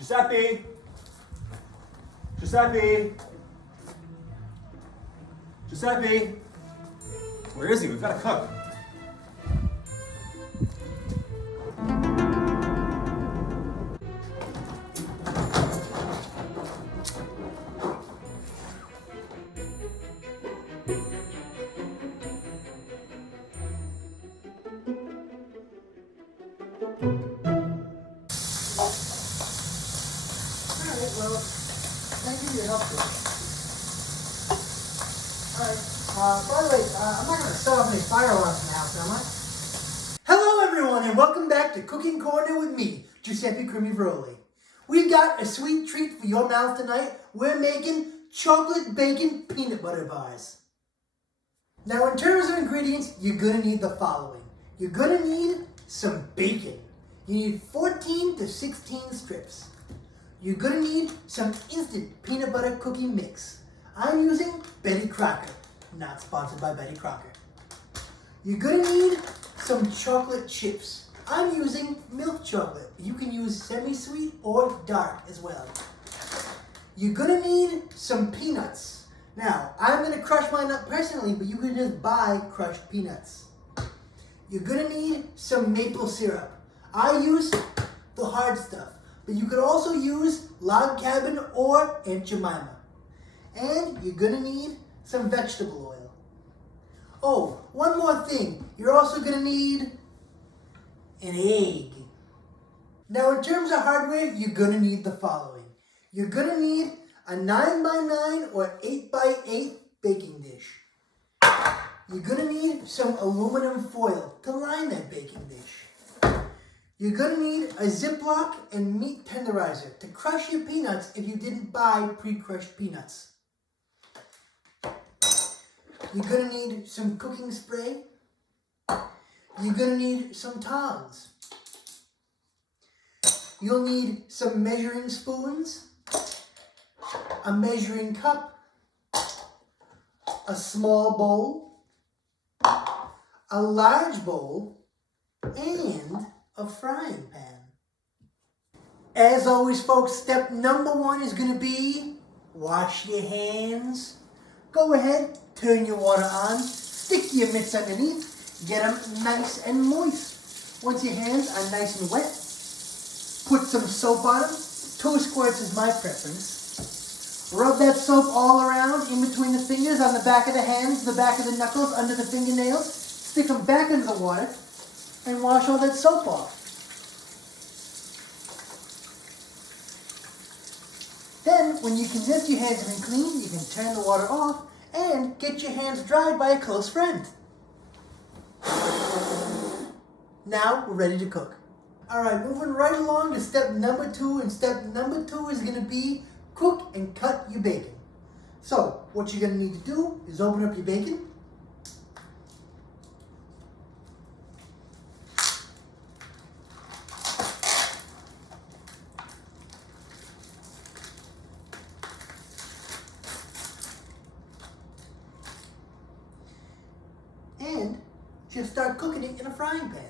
Giuseppe! Giuseppe! Giuseppe! Where is he? We've got to cook. Well, thank you for your help today. Alright, by the way, I'm not going to set off any fire alarms in the house, am I? Hello everyone, and welcome back to Cooking Corner with me, Giuseppe CrimiVaroli. We've got a sweet treat for your mouth tonight. We're making chocolate bacon peanut butter bars. Now in terms of ingredients, you're going to need the following. You're going to need some bacon. You need 14 to 16 strips. You're going to need some instant peanut butter cookie mix. I'm using Betty Crocker, not sponsored by Betty Crocker. You're going to need some chocolate chips. I'm using milk chocolate. You can use semi-sweet or dark as well. You're going to need some peanuts. Now, I'm going to crush mine up personally, but you can just buy crushed peanuts. You're going to need some maple syrup. I use the hard stuff. But you could also use log cabin or Aunt Jemima. And you're going to need some vegetable oil. Oh, one more thing. You're also going to need an egg. Now in terms of hardware, you're going to need the following. You're going to need a 9x9 or 8x8 baking dish. You're going to need some aluminum foil to line that baking dish. You're going to need a Ziploc and meat tenderizer to crush your peanuts if you didn't buy pre-crushed peanuts. You're going to need some cooking spray. You're going to need some tongs. You'll need some measuring spoons, a measuring cup, a small bowl, a large bowl, and a frying pan. As always, folks, step number 1 is going to be wash your hands. Go ahead, turn your water on, stick your mitts underneath, get them nice and moist. Once your hands are nice and wet, put some soap on them. 2 squirts is my preference. Rub that soap all around, in between the fingers, on the back of the hands, the back of the knuckles, under the fingernails. Stick them back into the water and wash all that soap off. Then, when you convince your hands have been clean, you can turn the water off and get your hands dried by a close friend. Now, we're ready to cook. Alright, moving right along to step number 2, and step number 2 is going to be cook and cut your bacon. So, what you're going to need to do is open up your bacon. And just start cooking it in a frying pan.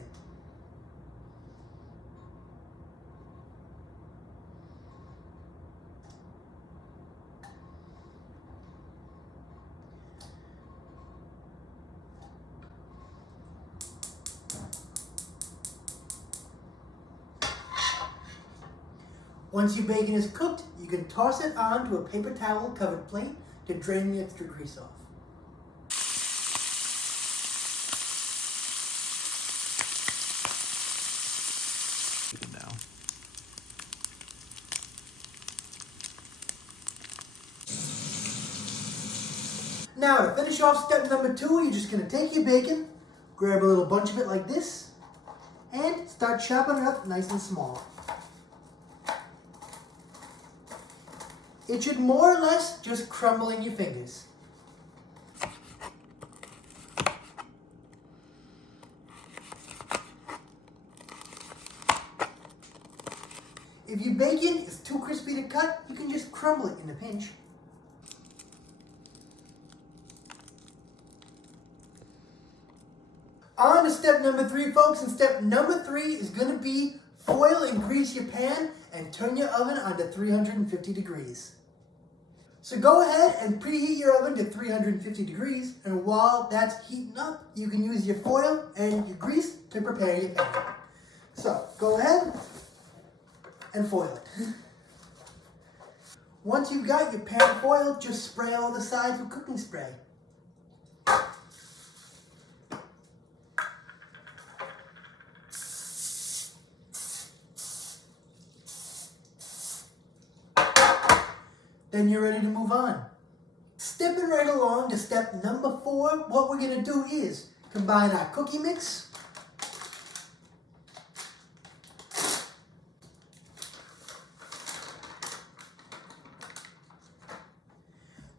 Once your bacon is cooked, you can toss it onto a paper towel covered plate to drain the extra grease off. Now, to finish off step number 2, you're just going to take your bacon, grab a little bunch of it like this, and start chopping it up nice and small. It should more or less just crumble in your fingers. If your bacon is too crispy to cut, you can just crumble it in a pinch. On to step number 3, folks, and step number 3 is going to be foil and grease your pan and turn your oven on to 350 degrees. So go ahead and preheat your oven to 350 degrees, and while that's heating up, you can use your foil and your grease to prepare your pan. So go ahead and foil it. Once you've got your pan foiled, just spray all the sides with cooking spray. Then you're ready to move on. Stepping right along to step number 4, what we're going to do is combine our cookie mix,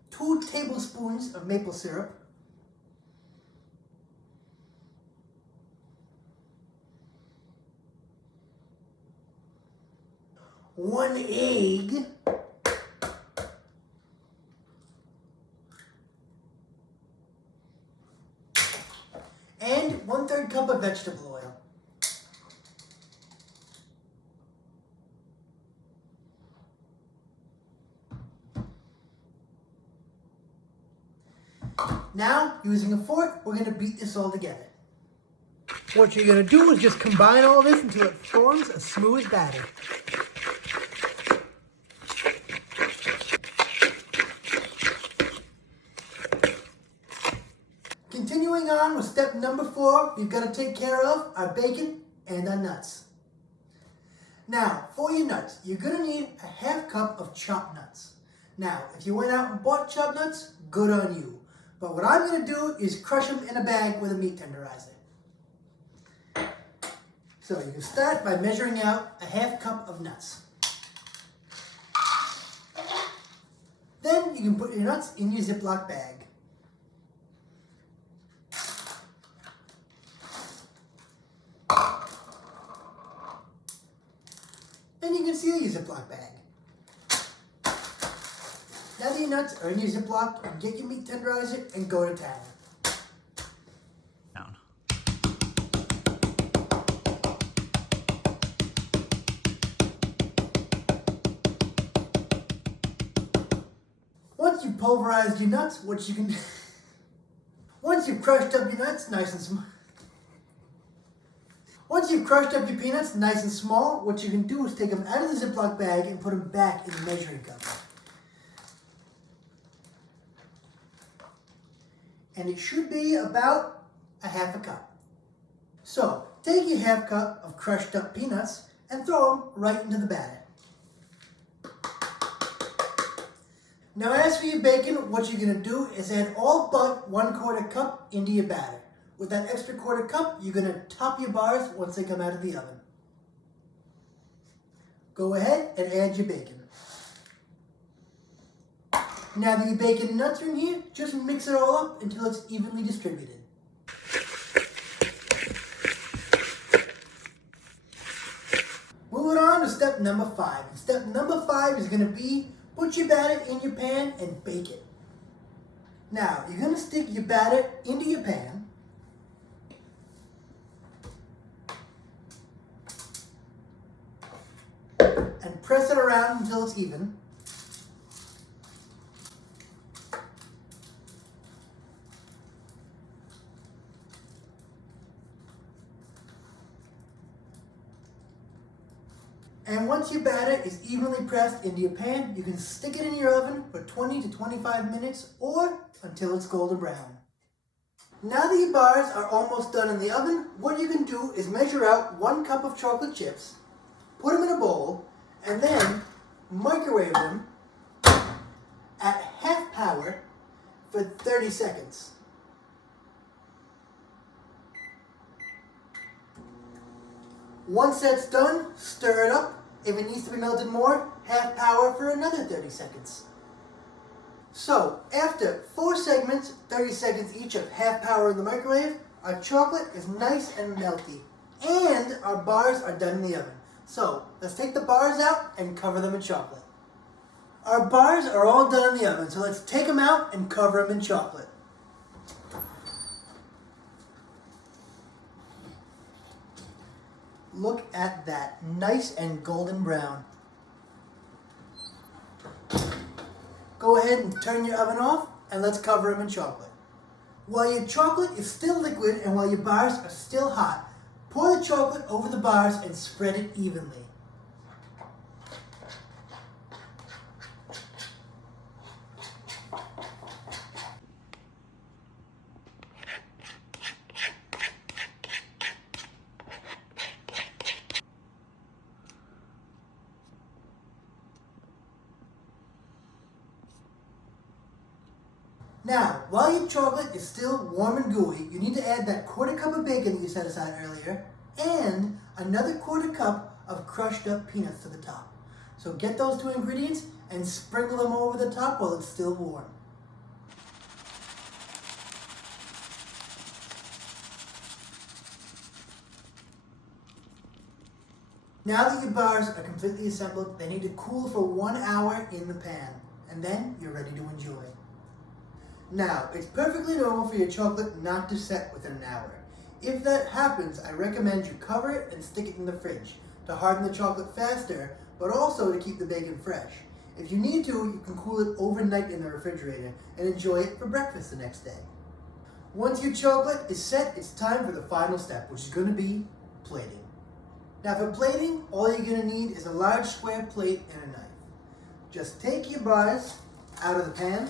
two tablespoons of maple syrup, one egg, and 1/3 cup of vegetable oil. Now, using a fork, we're going to beat this all together. What you're going to do is just combine all this until it forms a smooth batter. Continuing on with step number 4, we've got to take care of our bacon and our nuts. Now, for your nuts, you're going to need a 1/2 cup of chopped nuts. Now, if you went out and bought chopped nuts, good on you. But what I'm going to do is crush them in a bag with a meat tenderizer. So you can start by measuring out a 1/2 cup of nuts. Then you can put your nuts in your Ziploc bag. Then you can seal your Ziploc bag. Now that your nuts are in your Ziploc, and get your meat tenderizer and go to town. Once you've pulverized your nuts, once you've crushed up your nuts nice and small. Once you've crushed up your peanuts nice and small, what you can do is take them out of the Ziploc bag and put them back in the measuring cup. And it should be about a 1/2 cup. So, take your 1/2 cup of crushed up peanuts and throw them right into the batter. Now as for your bacon, what you're going to do is add all but 1/4 cup into your batter. With that extra 1/4 cup, you're going to top your bars once they come out of the oven. Go ahead and add your bacon. Now that your bacon and nuts are in here, just mix it all up until it's evenly distributed. Moving on to step number 5. And step number 5 is going to be put your batter in your pan and bake it. Now, you're going to stick your batter into your pan. And press it around until it's even. And once your batter is evenly pressed into your pan, you can stick it in your oven for 20 to 25 minutes or until it's golden brown. Now that your bars are almost done in the oven, what you can do is measure out 1 cup of chocolate chips, put them in a bowl, and then microwave them at 1/2 power for 30 seconds. Once that's done, stir it up. If it needs to be melted more, 1/2 power for another 30 seconds. So, after 4 segments, 30 seconds each of 1/2 power in the microwave, our chocolate is nice and melty. And our bars are done in the oven. So, let's take the bars out and cover them in chocolate. Our bars are all done in the oven, so let's take them out and cover them in chocolate. Look at that, nice and golden brown. Go ahead and turn your oven off and let's cover them in chocolate. While your chocolate is still liquid and while your bars are still hot, pour the chocolate over the bars and spread it evenly. Now, while your chocolate is still warm and gooey, you need to add that 1/4 cup of bacon that you set aside earlier and another 1/4 cup of crushed up peanuts to the top. So get those 2 ingredients and sprinkle them over the top while it's still warm. Now that your bars are completely assembled, they need to cool for 1 hour in the pan, and then you're ready to enjoy. Now, it's perfectly normal for your chocolate not to set within an hour. If that happens, I recommend you cover it and stick it in the fridge to harden the chocolate faster, but also to keep the bacon fresh. If you need to, you can cool it overnight in the refrigerator and enjoy it for breakfast the next day. Once your chocolate is set, it's time for the final step, which is going to be plating. Now for plating, all you're going to need is a large square plate and a knife. Just take your bars out of the pan,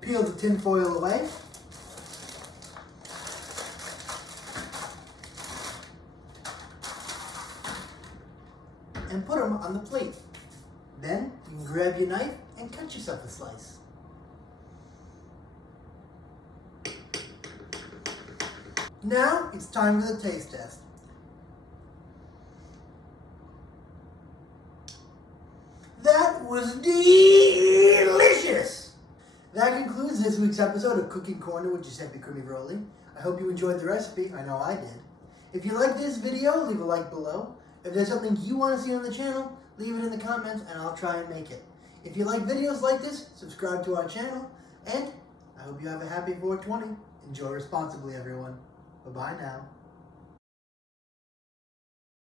peel the tin foil away, and put them on the plate. Then you can grab your knife and cut yourself a slice. Now it's time for the taste test. That was delicious! That concludes this week's episode of Cooking Corner with Giuseppe CrimiVaroli. I hope you enjoyed the recipe. I know I did. If you like this video, leave a like below. If there's something you want to see on the channel, leave it in the comments and I'll try and make it. If you like videos like this, subscribe to our channel. And I hope you have a happy 420. Enjoy responsibly, everyone. Bye-bye now.